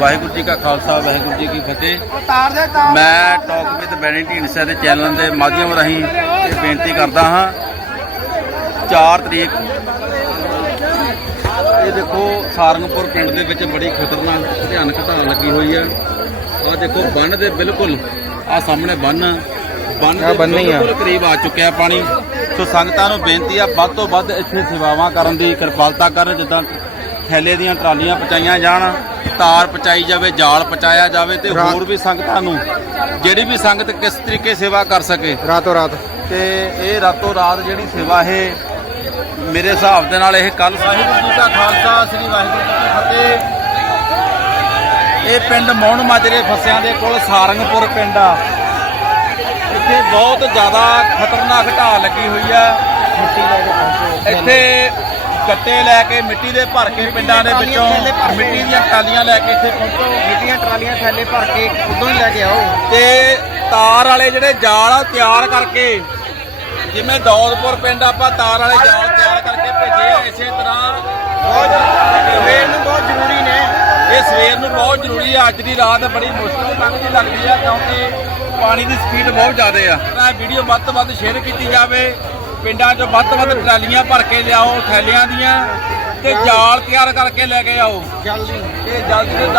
ਵਾਹਿਗੁਰੂ ਜੀ ਕਾ ਖਾਲਸਾ ਵਾਹਿਗੁਰੂ ਜੀ ਕੀ ਫਤਿਹ। ਮੈਂ talk with Benny Dhindsa ਦੇ ਚੈਨਲ ਦੇ ਮਾਧਿਅਮ ਰਾਹੀਂ ਇਹ ਬੇਨਤੀ ਕਰਦਾ ਹਾਂ 4 ਤਰੀਕ। ਇਹ ਦੇਖੋ ਸਾਰੰਗਪੁਰ ਪਿੰਡ ਦੇ ਵਿੱਚ ਬੜੀ ਖਤਰਨਾਕ ਭਿਆਨਕ ਘਟਨਾ ਲੱਗੀ ਹੋਈ ਆ। ਆਹ ਦੇਖੋ ਬੰਨ ਦੇ ਬਿਲਕੁਲ ਆ ਸਾਹਮਣੇ ਬੰਨ। ਬੰਨ ਦੇ ਹੀ ਆ। ਬਿਲਕੁਲ ਕਰੀਬ ਆ ਚੁੱਕਿਆ ਪਾਣੀ। ਸੋ ਸੰਗਤਾਂ ਨੂੰ ਬੇਨਤੀ ਆ ਵੱਧ ਤੋਂ ਵੱਧ ਇੱਥੇ ਸੇਵਾਵਾਂ ਕਰਨ ਦੀ ਕਿਰਪਾਲਤਾ ਕਰਨ ਜਿੱਦਾਂ ਥੈਲੇ ਦੀਆਂ ਟਰਾਲੀਆਂ ਪਹੁੰਚਾਈਆਂ ਜਾਣ। ਤਾਰ ਪਹੁੰਚਾਈ ਜਾਵੇ ਜਾਲ ਪਹੁੰਚਾਇਆ ਜਾਵੇ ਤੇ ਹੋਰ ਵੀ ਸੰਗਤਾਂ ਨੂੰ ਜਿਹੜੀ ਵੀ ਸੰਗਤ ਕਿਸ ਤਰੀਕੇ ਸੇਵਾ ਕਰ ਸਕੇ। ਰਾਤੋਂ ਰਾਤ। ਤੇ ਇਹ ਰਾਤੋਂ ਰਾਤ ਜਿਹੜੀ ਸੇਵਾ ਇਹ ਮੇਰੇ ਹਿਸਾਬ ਦੇ ਨਾਲ ਇਹ ਕੱਲ ਵਾਹਿਗੁਰੂ ਜੀ ਕਾ ਖਾਲਸਾ ਸ੍ਰੀ ਵਾਹਿਗੁਰੂ ਜੀ ਕੀ ਫਤਿਹ। ਇਹ ਪਿੰਡ ਮੌਣ ਮਾਜਰੇ ਫਸਿਆਂ ਦੇ ਕੋਲ ਸਾਰੰਗਪੁਰ ਪਿੰਡ ਆ। ਇੱਥੇ ਬਹੁਤ ਜ਼ਿਆਦਾ ਖਤਰਨਾਕ ਢਾਹ ਲੱਗੀ ਹੋਈ ਆ। ਇੱਥੇ ਗੱਟੇ ਲੈ ਕੇ ਮਿੱਟੀ ਦੇ ਭਰ ਕੇ ਪਿੰਡਾਂ ਦੇ ਵਿੱਚੋਂ ਮਿੱਟੀ ਦੀਆਂ ਟਾਲੀਆਂ ਲੈ ਕੇ ਇੱਥੇ ਪਹੁੰਚੋ। ਮਿੱਟੀਆਂ ਟਰਾਲੀਆਂ ਥੈਲੇ ਭਰ ਕੇ ਉਦੋਂ ਹੀ ਲੈ ਕੇ ਆਓ। ਤੇ ਤਾਰ ਵਾਲੇ ਜਿਹੜੇ ਜਾਲ ਆ ਤਿਆਰ ਕਰਕੇ ਜਿਵੇਂ ਦੌਲਪੁਰ ਪਿੰਡ ਆਪਾਂ ਤਾਰ ਵਾਲੇ ਜਾਲ ਤਿਆਰ ਕਰਕੇ ਭੇਜੇ ਆ, ਇਸੇ ਤਰ੍ਹਾਂ ਸਵੇਰ ਨੂੰ ਬਹੁਤ ਜ਼ਰੂਰੀ ਨੇ। ਇਹ ਸਵੇਰ ਨੂੰ ਬਹੁਤ ਜ਼ਰੂਰੀ ਹੈ ਅੱਜ ਦੀ ਰਾਤ ਬੜੀ ਮੁਸ਼ਕਲ ਲੰਘਦੀ ਲੱਗਦੀ ਆ ਕਿਉਂਕਿ ਪਾਣੀ ਦੀ ਸਪੀਡ ਬਹੁਤ ਜ਼ਿਆਦਾ ਆ। ਵੀਡੀਓ ਵੱਧ ਤੋਂ ਵੱਧ ਸ਼ੇਅਰ ਕੀਤੀ ਜਾਵੇ। ਪਿੰਡਾਂ 'ਚੋਂ ਵੱਧ ਤੋਂ ਵੱਧ ਟਰਾਲੀਆਂ ਭਰ ਕੇ ਲਿਆਓ ਥੈਲਿਆਂ ਦੀਆਂ ਤੇ ਜਾਲ ਤਿਆਰ ਕਰਕੇ ਲੈ ਕੇ ਆਓ। ਜਲਦੀ। ਇਹ ਜਲਦੀ ਤੋਂ ਜਲਦੀ